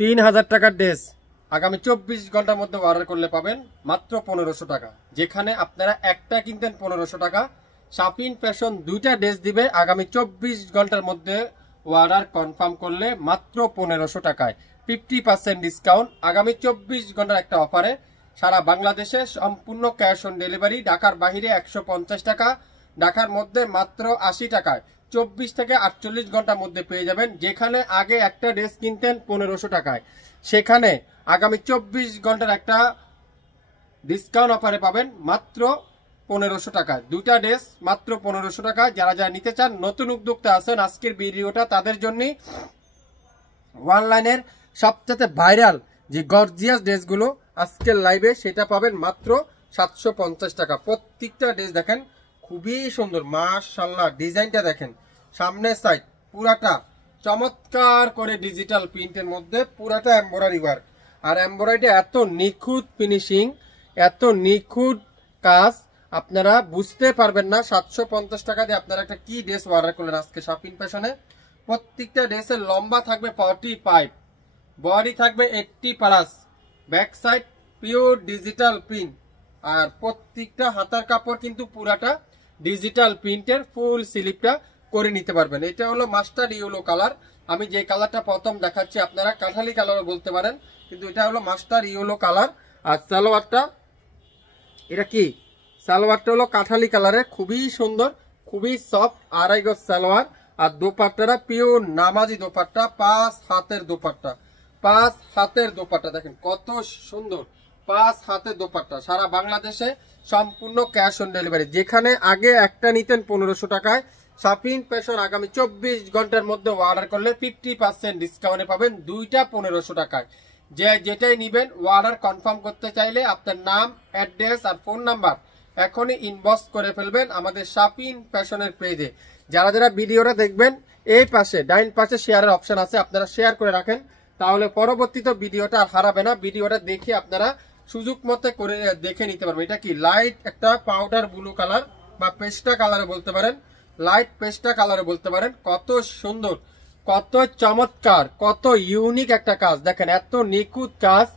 3000 টাকার ড্রেস আগামী 24 ঘন্টার মধ্যে অর্ডার করলে পাবেন মাত্র 1500 টাকা। যেখানে আপনারা একটা কিনতেন 1500 টাকা, শাপিন ফ্যাশন দুইটা ড্রেস দিবে আগামী 24 ঘন্টার মধ্যে অর্ডার কনফার্ম করলে মাত্র 1500 টাকায় 50% ডিসকাউন্ট। আগামী 24 ঘন্টার একটা অফারে সারা বাংলাদেশে সম্পূর্ণ ক্যাশ অন ডেলিভারি। ঢাকার বাইরে 150 টাকা, ঢাকার মধ্যে মাত্র 80 টাকায় 24 থেকে 48 ঘন্টার মধ্যে পেয়ে যাবেন। যেখানে আগে একটা ড্রেস কিনতেন 1500 টাকায়, সেখানে আগামী 24 ঘন্টার একটা ডিসকাউন্ট অফারে পাবেন মাত্র 1500 টাকায়। দুইটা ড্রেস মাত্র 1500 টাকা। যারা যারা নিতে চান, নতুন উদ্যোক্তা আছেন, আজকের ভিডিওটা তাদের জন্যই। অনলাইনের সবচেয়ে ভাইরাল যে গর্জিয়াস ড্রেসগুলো আজকের লাইভে সেটা পাবেন মাত্র 750 টাকা। প্রত্যেকটা ড্রেস দেখেন খুবই সুন্দর, মাশাআল্লাহ। ডিজাইনটা দেখেন, সামনের সাইড পুরাটা চমৎকার করে ডিজিটাল প্রিন্টের মধ্যে পুরাটা এমব্রয়ডারি ওয়ার্ক। আর এমব্রয়ডারিটা এত নিখুঁত ফিনিশিং, এত নিখুঁত কাজ, আপনারা বুঝতে পারবেন না 750 টাকা দিয়ে আপনারা একটা কি ড্রেস অর্ডার করলেন আজকে শাপিন ফ্যাশনে। প্রত্যেকটা ড্রেসের লম্বা থাকবে 45, বডি থাকবে 80+, back side pure digital print. আর প্রত্যেকটা হাতার কাপড় কিন্তু পুরাটা ডিজিটাল প্রিন্টের, ফুল স্লিপটা করে নিতে পারবেন। এটা হলো মাস্টার্ড ইয়েলো কালার। আমি যে কালারটা প্রথম দেখাচ্ছি আপনারা কাঠালি কালারও বলতে পারেন, কিন্তু এটা হলো মাস্টার্ড ইয়েলো কালার। আর সালোয়ারটা, এটা কি সালোয়ারটা হলো কাঠালি কালারের, খুবই সুন্দর, খুবই সফট, 2.5 গজ সালোয়ার। আর দোপাট্টাটা পিওর নামাজি দোপাট্টা, 5 হাতের দোপাট্টা, 5 হাতের দোপাট্টা দেখেন কত সুন্দর, 5 হাতের দোপাট্টা। সারা বাংলাদেশে সম্পূর্ণ ক্যাশ অন ডেলিভারি। যেখানে আগে একটা নিতেন 1500 টাকায়, শাপিন ফ্যাশন আগামী 24 ঘন্টার মধ্যে অর্ডার করলে 50% ডিসকাউন্টে পাবেন দুইটা 1500 টাকায়। যে যেটাই নিবেন অর্ডার কনফার্ম করতে চাইলে আপনার নাম, অ্যাড্রেস আর ফোন নাম্বার এখনই ইনবক্স করে ফেলবেন আমাদের শাপিন ফ্যাশনের পেজে। যারা যারা ভিডিওটা দেখবেন, এই পাশে ডাইন পাশে শেয়ারের অপশন আছে, আপনারা শেয়ার করে রাখেন, তাহলে পরবর্তীতে ভিডিওটা আর হারাবে না। ভিডিওটা দেখে আপনারা সুযোগ মতো করে দেখে নিতে পারবেন। এটা কি লাইট একটা পাউডার ব্লু কালার বা পেস্টা কালারে বলতে পারেন, লাইট পেস্টা কালারে বলতে পারেন। কত সুন্দর, কত চমৎকার, কত ইউনিক একটা কাজ দেখেন, এত নিখুঁত কাজ,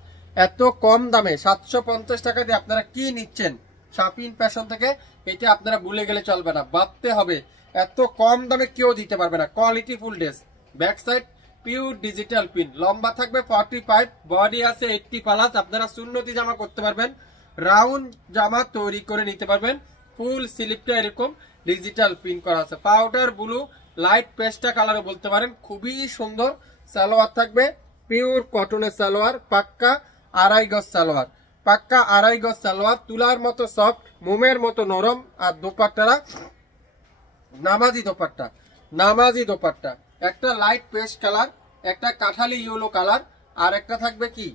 এত কম দামে 750 টাকা দিয়ে আপনারা কি নিচ্ছেন শাপিন ফ্যাশন থেকে, এটা আপনারা ভুলে গেলে চলবে না, ভাবতে হবে। এত কম দামে কেউ দিতে পারবে না। Quality full dress, back side pure digital print, লম্বা থাকবে 45, বডি আছে 80+। আপনারা সুন্নতি জামা করতে পারবেন, রাউন্ড জামা তৈরি করে নিতে পারবেন। ফুল স্লিপটা এরকম ডিজিটাল প্রিন্ট করা আছে, পাউডার ব্লু লাইট পেস্টা কালারে বলতে পারেন, খুবই সুন্দর। সালোয়ার থাকবে পিওর কটনের সালোয়ার, পাক্কা 2.5 গজ সালোয়ার, পাক্কা 2.5 গজ সালোয়ার, তুলার মতো সফট, মোমের মতো নরম। আর দোপাট্টারা নামাজি দোপাট্টা, নামাজি দোপাট্টা, একটা লাইট পেস্ট কালার, একটা কাঠালি ইয়েলো কালার, আর একটা থাকবে কি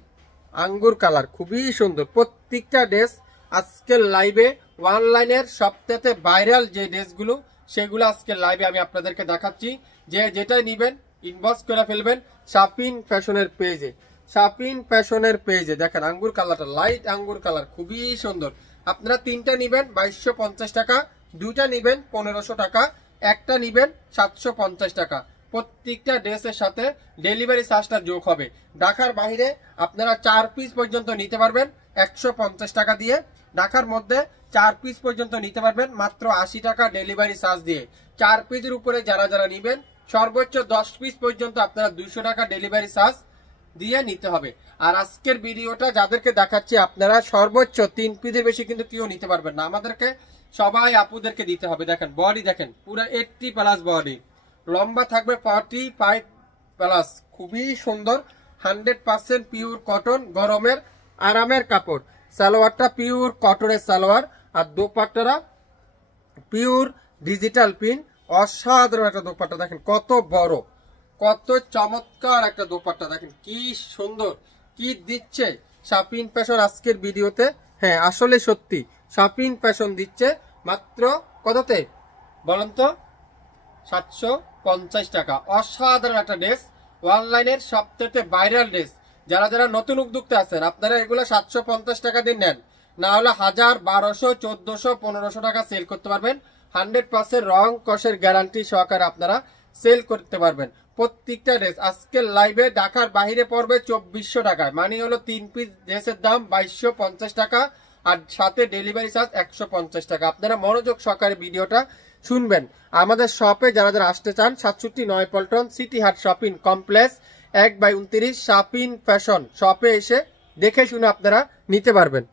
আঙ্গুর কালার, খুবই সুন্দর। প্রত্যেকটা ড্রেস আজকের লাইভে অনলাইনের সবথেকে ভাইরাল যে ড্রেসগুলো সেগুলো আজকের লাইভে আমি আপনাদেরকে দেখাচ্ছি। যে যেটাই নিবেন ইনবক্স করে ফেলবেন শাপিন ফ্যাশনের পেজে, শাপিন ফ্যাশনের পেজে। দেখেন আঙ্গুর কালারটা, লাইট আঙ্গুর কালার, খুবই সুন্দর। আপনারা তিনটা নিবেন 2250 টাকা, দুইটা নিবেন 1500 টাকা, একটা নিবেন 750 টাকা। প্রত্যেকটা ড্রেসের সাথে ডেলিভারি চার্জটা যোগ হবে। ঢাকার বাইরে আপনারা 4 পিস পর্যন্ত নিতে পারবেন 150 টাকা দিয়ে, ঢাকার মধ্যে 4 পিস পর্যন্ত নিতে পারবেন মাত্র 80 টাকা ডেলিভারি চার্জ দিয়ে। 4 পিসের উপরে যারা যারা নিবেন সর্বোচ্চ 10 পিস পর্যন্ত আপনারা 200 টাকা ডেলিভারি চার্জ দিয়ে নিতে হবে। আর আজকের ভিডিওটা যাদেরকে দেখাচ্ছি আপনারা সর্বোচ্চ 3 পিসের বেশি কিন্তু কেউ নিতে পারবেন না, আমাদেরকে সবাই আপুদেরকে দিতে হবে। দেখেন বডি দেখেন পুরো 80+ বডি, লম্বা থাকবে 45+, খুবই সুন্দর, 100% পিওর কটন, গরমের আরামের কাপড়। সালোয়ারটা পিওর কটনের সালোয়ার, আর দোপাট্টারা পিওর ডিজিটাল প্রিন্ট। অসাধারণ একটা দোপাট্টা দেখেন, কত বড়, কত চমৎকার একটা দোপাট্টা দেখেন, কি সুন্দর, কি দিচ্ছে শাপিন ফ্যাশন আজকের ভিডিওতে। হ্যাঁ আসলে সত্যি শাপিন ফ্যাশন দিচ্ছে মাত্র কততে বলেন তো, 750 টাকা। অসাধারণ একটা ড্রেস, অনলাইনের সবথেকে ভাইরাল ড্রেস। যারা যারা নতুন উদ্যোক্তা আছেন আপনারা এগুলো 750 টাকা দিয়ে নেন, না হলে 1000, 1200, 1400, 1500 টাকা সেল করতে পারবেন। 100% রং কষের গ্যারান্টি সহকারে আপনারা সেল করতে পারবেন। প্রত্যেকটা ড্রেস আজকের লাইভে ঢাকার বাইরে পড়বে 2400 টাকায়, মানে হলো 3 পিস ড্রেসের দাম 2250 টাকা, আর সাথে ডেলিভারি চার্জ 150 টাকা। আপনারা মনোযোগ সহকারে ভিডিওটা শুনবেন। আমাদের শপে যারা যারা আসতে চান 67 নয়াপল্টন সিটি হাট শপিং কমপ্লেক্স 1/29 শাপিন ফ্যাশন শপে এসে দেখে শুনে আপনারা নিতে পারবেন।